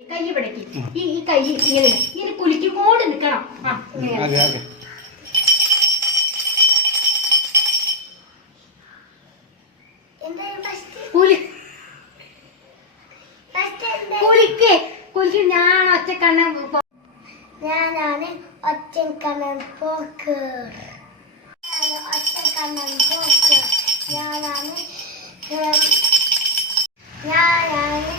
കൈ ഇവിടേക്ക് ഈ ഈ കൈ ഇങ്ങനെ നിൽക്കണം ആ ഇങ്ങനെ. ഞാൻ ഒറ്റ കണ്ണ ഞാനാണ് ഒറ്റക്കണ്ണൻ പോക്ക്. ഒറ്റക്കണ്ണൻ പോക്ക്. ഞാനാണ് ഞാനാണ്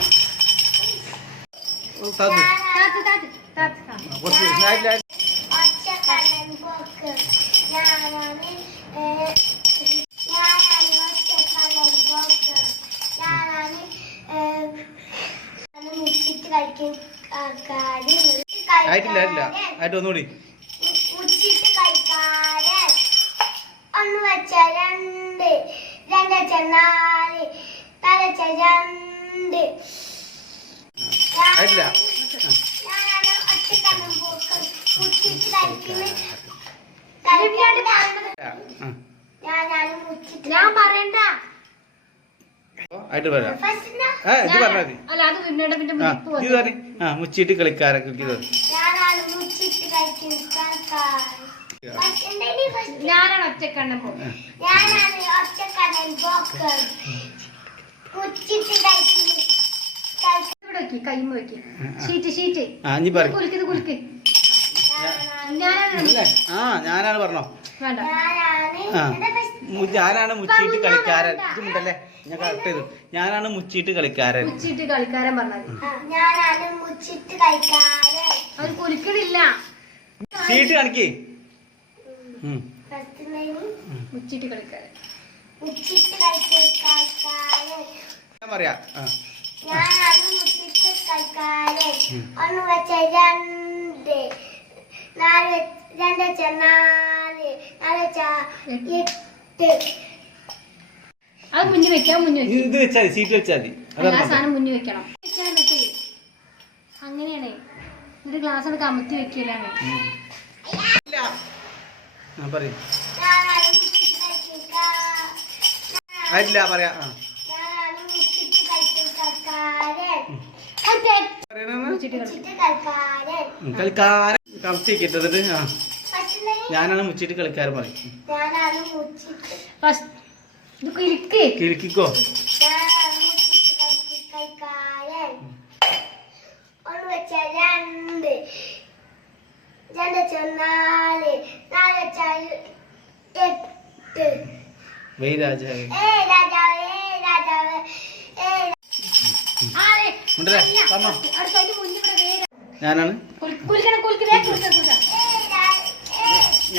ആയിട്ടില്ല ആയിട്ടില്ല. ഒറ്റക്കണ്ണൻ പോക്ക് ആയിട്ട് പറയാം ഏ ഇത് പറഞ്ഞാൽ മതി. അല്ല അത് പിന്നീട് പിന്നെ ആ വിളിപ്പ് ഇത് പറഞ്ഞു. ആ മുച്ചിട്ട് കളിക്കാരൊക്കെ ഇത് ഞാനാണ് കുച്ചിട്ട് ഒറ്റക്കണ്ണൻ പോകും ഞാനാണ് ഒറ്റക്കണ്ണൻ ഇവിടെ വെക്ക് കൈമ വെക്കി ഷീറ്റ് ഷീറ്റ്. ആ നീ പറ കുലുക്ക്. ആ ഞാനാണ് പറഞ്ഞോ. ഞാനാണ് ആ മുച്ചിട്ട് കളിക്കാരൻ. ഇതുണ്ടല്ലേ? ഞാൻ കറക്റ്റ് ചെയ്തു. ഞാനാണ് മുച്ചിട്ട് കളിക്കാരൻ. മുച്ചിട്ട് കളിക്കാരൻ പറഞ്ഞത്. കുലുക്കണില്ല. സീറ്റ് കാണിക്കേ. കളിക്കാരൻ. ഞാൻ പറയാ. ഒന്ന് രണ്ട് നാല് വെ- രണ്ട് വെച്ച നാല് നാല് വെച്ച എട്ട് അത് മുന്നിൽ വെക്കാം മുന്നിൽ വെക്കാം. ഇത് വെച്ചാൽ മതി സീറ്റ് വെച്ചാൽ മതി. ആ സാധനം മുന്നിൽ വെക്കണം. വെച്ചാൽ എന്നിട്ട് അങ്ങനെയാണേ എന്നിട്ട് ഗ്ലാസ് കളിക്കാരൻ. കമത്തി ആ. നെയിം ഞാനാണ് മുച്ചിട്ട് കളിക്കാറ് പറയും ഞാനാണ് കുളിക്കണം ഞാനാണ് വെച്ച രണ്ട്. രണ്ട് നാല്. നാല് എട്ട്. രാജാവേ. ഏ രാജാവ് ഏ രാജാവ്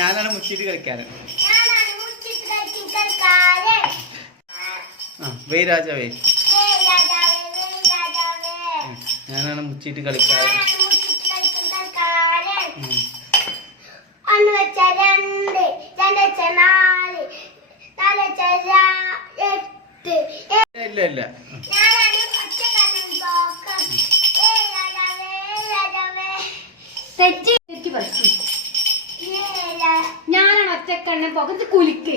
ഞാനാണ് മുച്ചിട്ട് കളിക്കാരൻ ആ വൈ രാജാവേ. ഞാനാണ് മുച്ചിട്ട് കളിക്കാരൻ ഇല്ല ഇല്ല. തെറ്റി. തെറ്റി പറയും ഞാനാണ് പോകത്ത് പകുതി കുലിക്ക്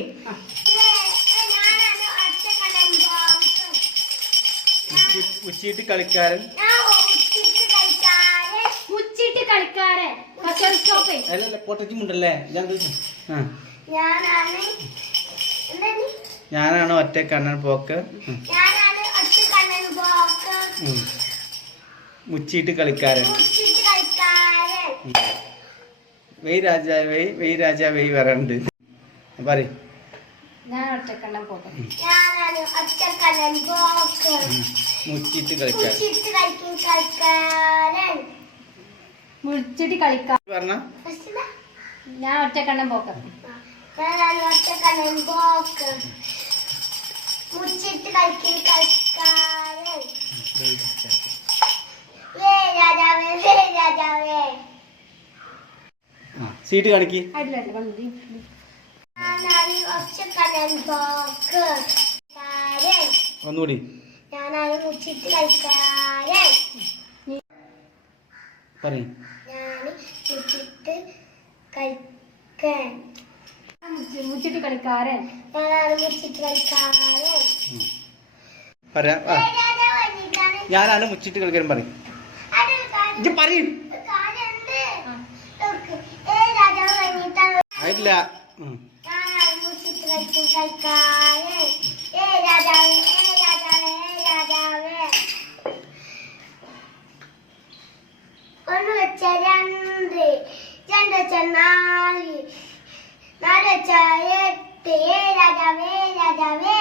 മുച്ചിട്ട് കളിക്കാരൻ. ഉച്ചിട്ട് കളിക്കാരൻ. പൊട്ടച്ചുമുണ്ടല്ലേ ഞാനാണ് ഒറ്റ കണ്ണൻ പോക്ക്. മുച്ചിട്ട് കളിക്കാരൻ. വെയ് ഉം. വെയ് രാജാവേ വെയ് രാജാവേ വരണ്ട്. പോക്കം മുച്ചിട്ട് കളിക്കാരൻ ഒച്ചിട്ട് കഴിക്കും കളിക്കാരൻ. മുഴിച്ചിട്ട് കളിക്കാം. പറഞ്ഞ. ഞാൻ ഒറ്റക്കണ്ണൻ പോക്കാം മുച്ചിട്ട് സീറ്റ് കാണിക്ക്. ഞാനാണ് ഒറ്റക്കണ്ണൻ പോക്കം. കളിക്കാരൻ ഒന്നുകൂടി. ഞാനാണ് മുച്ചിട്ട് കളിക്കാരൻ. പറയും. ഞാൻ മുച്ചിട്ട് കളിക്കാൻ. മുച്ചിട്ട് കളിക്കാരൻ. ഞാനാണ് മുച്ചിട്ട് കളിക്കാരൻ. പറയാ ആ. ഞാനാണ് മുച്ചിട്ട് കളിക്കാൻ പറയും. ഇജ്ജ് പറയും. ആയിട്ടില്ല. ഉം. ഞാനാണ് മുച്ചിട്ട് കളിക്കും കളിക്കാരൻ ഏ രാജാവേ ഏ രാജാവേ ഏ രാജാവേ ഒന്ന് വെച്ച രണ്ട് രണ്ട് വെച്ച നാല് നാല് വെച്ച എട്ട് ഏ രാജാവേ രാജാവേ